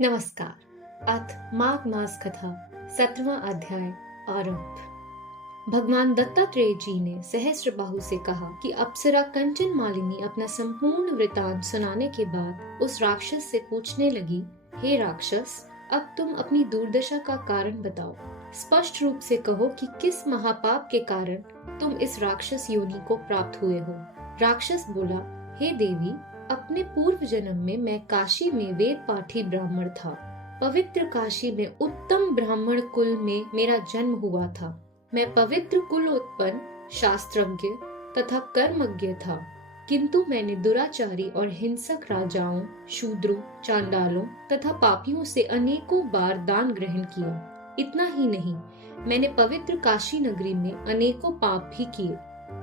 नमस्कार। अथ माघ मास कथा 17वां अध्याय आरंभ। भगवान दत्तात्रेय जी ने सहस्त्रबाहु से कहा कि अप्सरा कंचन मालिनी अपना संपूर्ण वृतांत सुनाने के बाद उस राक्षस से पूछने लगी, हे राक्षस, अब तुम अपनी दुर्दशा का कारण बताओ। स्पष्ट रूप से कहो कि किस महापाप के कारण तुम इस राक्षस योनि को प्राप्त हुए हो। राक्षस बोला, हे देवी, अपने पूर्व जन्म में मैं काशी में वेद पाठी ब्राह्मण था। पवित्र काशी में उत्तम ब्राह्मण कुल में मेरा जन्म हुआ था। मैं पवित्र कुल उत्पन्न, शास्त्रज्ञ तथा कर्मज्ञ था, किंतु मैंने दुराचारी और हिंसक राजाओं, शूद्रों, चांडालों तथा पापियों से अनेकों बार दान ग्रहण किया। इतना ही नहीं, मैंने पवित्र काशी नगरी में अनेकों पाप भी किए।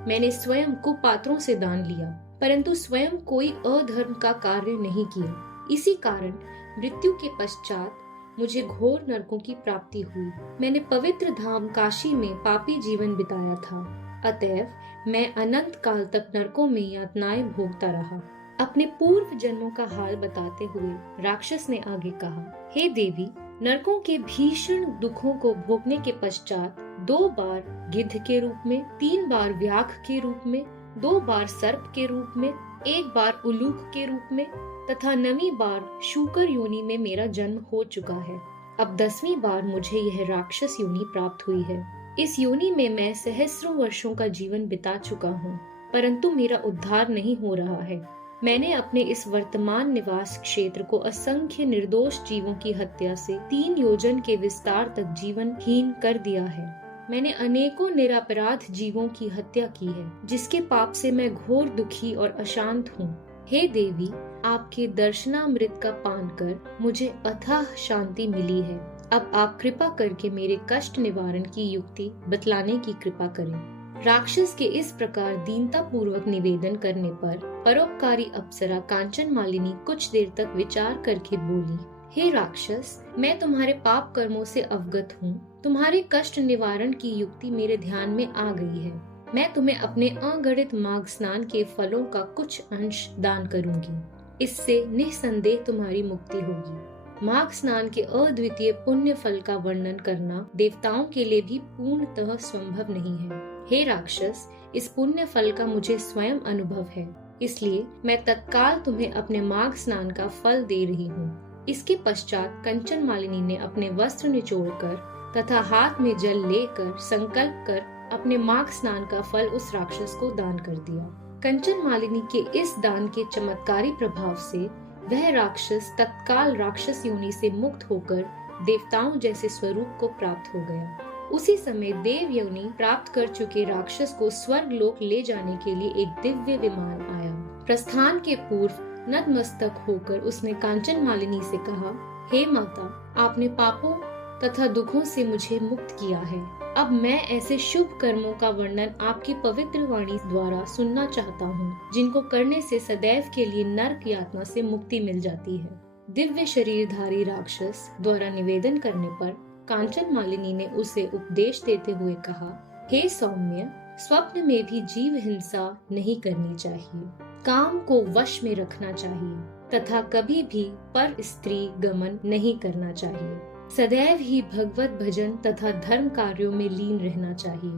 मैंने स्वयं कुपात्रों से दान लिया, परंतु स्वयं कोई अधर्म का कार्य नहीं किया। इसी कारण मृत्यु के पश्चात मुझे घोर नरकों की प्राप्ति हुई। मैंने पवित्र धाम काशी में पापी जीवन बिताया था, अतएव मैं अनंत काल तक नरकों में यातनाएं भोगता रहा। अपने पूर्व जन्मों का हाल बताते हुए राक्षस ने आगे कहा, हे देवी, नरकों के भीषण दुखों को भोगने के पश्चात 2 बार गिद्ध के रूप में, 3 बार व्याघ के रूप में, 2 बार सर्प के रूप में, 1 बार उलूक के रूप में तथा 9वीं बार शूकर योनि में मेरा जन्म हो चुका है। अब 10वीं बार मुझे यह राक्षस योनि प्राप्त हुई है। इस योनि में मैं सहस्रों वर्षों का जीवन बिता चुका हूँ, परंतु मेरा उद्धार नहीं हो रहा है। मैंने अपने इस वर्तमान निवास क्षेत्र को असंख्य निर्दोष जीवों की हत्या से 3 योजन के विस्तार तक जीवनहीन कर दिया है। मैंने अनेकों निरपराध जीवों की हत्या की है, जिसके पाप से मैं घोर दुखी और अशांत हूँ। हे देवी, आपके दर्शनामृत का पान कर मुझे अथाह शांति मिली है। अब आप कृपा करके मेरे कष्ट निवारण की युक्ति बतलाने की कृपा करें। राक्षस के इस प्रकार दीनता पूर्वक निवेदन करने पर परोपकारी अप्सरा कांचन मालिनी कुछ देर तक विचार करके बोली, हे राक्षस, मैं तुम्हारे पाप कर्मों से अवगत हूँ। तुम्हारे कष्ट निवारण की युक्ति मेरे ध्यान में आ गई है। मैं तुम्हें अपने अगणित माघ स्नान के फलों का कुछ अंश दान करूंगी। इससे निस्संदेह तुम्हारी मुक्ति होगी। माघ स्नान के अद्वितीय पुण्य फल का वर्णन करना देवताओं के लिए भी पूर्णतः संभव नहीं है। हे राक्षस, इस पुण्य फल का मुझे स्वयं अनुभव है, इसलिए मैं तत्काल तुम्हें अपने माघ स्नान का फल दे रही हूँ। इसके पश्चात कंचन मालिनी ने अपने वस्त्र निचोड़कर तथा हाथ में जल लेकर संकल्प कर अपने माघ स्नान का फल उस राक्षस को दान कर दिया। कंचन मालिनी के इस दान के चमत्कारी प्रभाव से वह राक्षस तत्काल राक्षस योनि से मुक्त होकर देवताओं जैसे स्वरूप को प्राप्त हो गया। उसी समय देव योनि प्राप्त कर चुके राक्षस को स्वर्ग लोक ले जाने के लिए एक दिव्य विमान आया। प्रस्थान के पूर्व नतमस्तक होकर उसने कांचन मालिनी से कहा, हे माता, आपने पापों तथा दुखों से मुझे मुक्त किया है। अब मैं ऐसे शुभ कर्मों का वर्णन आपकी पवित्र वाणी द्वारा सुनना चाहता हूँ, जिनको करने से सदैव के लिए नरक यातना से मुक्ति मिल जाती है। दिव्य शरीरधारी राक्षस द्वारा निवेदन करने पर कांचन मालिनी ने उसे उपदेश देते हुए कहा, हे सौम्य, स्वप्न में भी जीव हिंसा नहीं करनी चाहिए, काम को वश में रखना चाहिए तथा कभी भी पर स्त्री गमन नहीं करना चाहिए। सदैव ही भगवत भजन तथा धर्म कार्यों में लीन रहना चाहिए।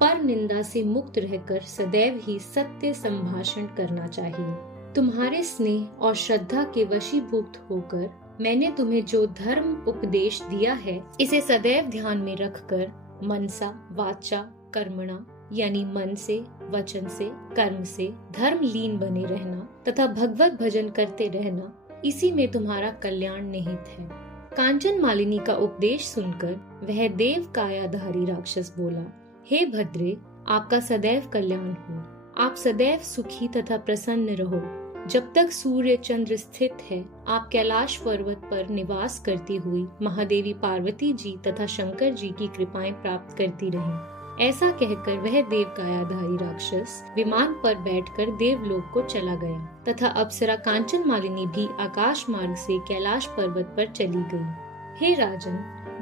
पर निंदा से मुक्त रहकर सदैव ही सत्य संभाषण करना चाहिए। तुम्हारे स्नेह और श्रद्धा के वशीभूत होकर मैंने तुम्हें जो धर्म उपदेश दिया है, इसे सदैव ध्यान में रखकर मनसा वाचा कर्मणा यानी मन से, वचन से, कर्म से धर्म लीन बने रहना तथा भगवत भजन करते रहना, इसी में तुम्हारा कल्याण निहित है। कांचन मालिनी का उपदेश सुनकर वह देव कायाधारी राक्षस बोला, हे भद्रे, आपका सदैव कल्याण हो। आप सदैव सुखी तथा प्रसन्न रहो। जब तक सूर्य चंद्र स्थित है, आप कैलाश पर्वत पर निवास करती हुई महादेवी पार्वती जी तथा शंकर जी की कृपाएं प्राप्त करती रहें। ऐसा कहकर वह देव कायाधारी राक्षस विमान पर बैठकर देवलोक को चला गया तथा अप्सरा कांचन मालिनी भी आकाश मार्ग से कैलाश पर्वत पर चली गई। हे राजन,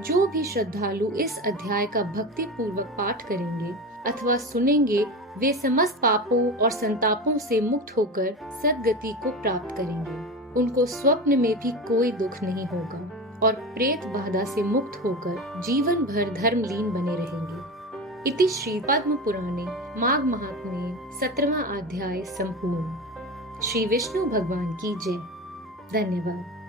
जो भी श्रद्धालु इस अध्याय का भक्ति पूर्वक पाठ करेंगे अथवा सुनेंगे, वे समस्त पापों और संतापों से मुक्त होकर सद्गति को प्राप्त करेंगे। उनको स्वप्न में भी कोई दुख नहीं होगा और प्रेत बाधा से मुक्त होकर जीवन भर धर्मलीन बने रहेंगे। इति श्री पद्म पुराणे माघ महात्म्ये 17वां अध्याय संपूर्ण। श्री विष्णु भगवान की जय। धन्यवाद।